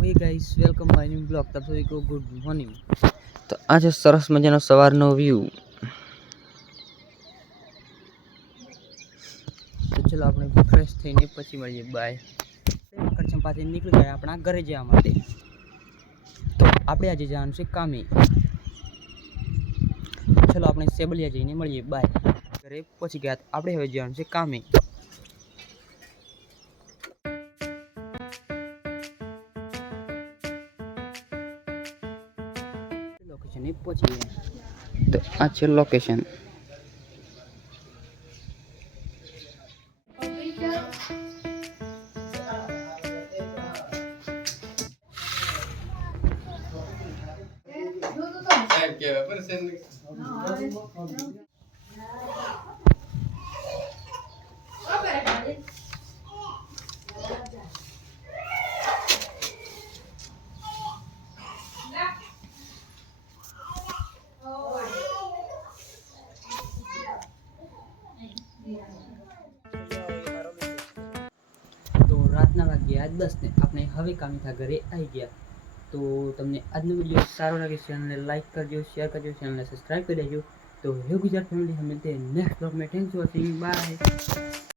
Hey guys, welcome my new blog. तब सभी को गुड मॉर्निंग. તો આજે સરસ મજાનો સવારનો વ્યૂ. તો ચલો આપણે ફ્રેશ થઈને પછી મળીએ. બાય. કરચંપાથી નીકળી ગયા આપણા ઘરે જવા માટે. તો આપણે આજે જવાનું છે કામે. ચલો આપણે સેબલિયા જઈને મળીએ. બાય. ઘરે પહોંચી ગયા આપણે હવે જવાનું છે કામે. લોકેશન એ પહોંચી ગયા. તો આ છે લોકેશન. તો રાતના વાગ્યા 10 ને આપણે હવે કામિથા ઘરે આવી ગયા. તો તમને આજનો વિડીયો સારો લાગે ચેનલને લાઈક કરજો, શેર કરજો, ચેનલને સબસ્ક્રાઈબ કરી દેજો. તો હે ગુજરાત ફેમિલી, हम मिलते हैं नेक्स्ट ब्लॉग में. Thanks for watching. बाय.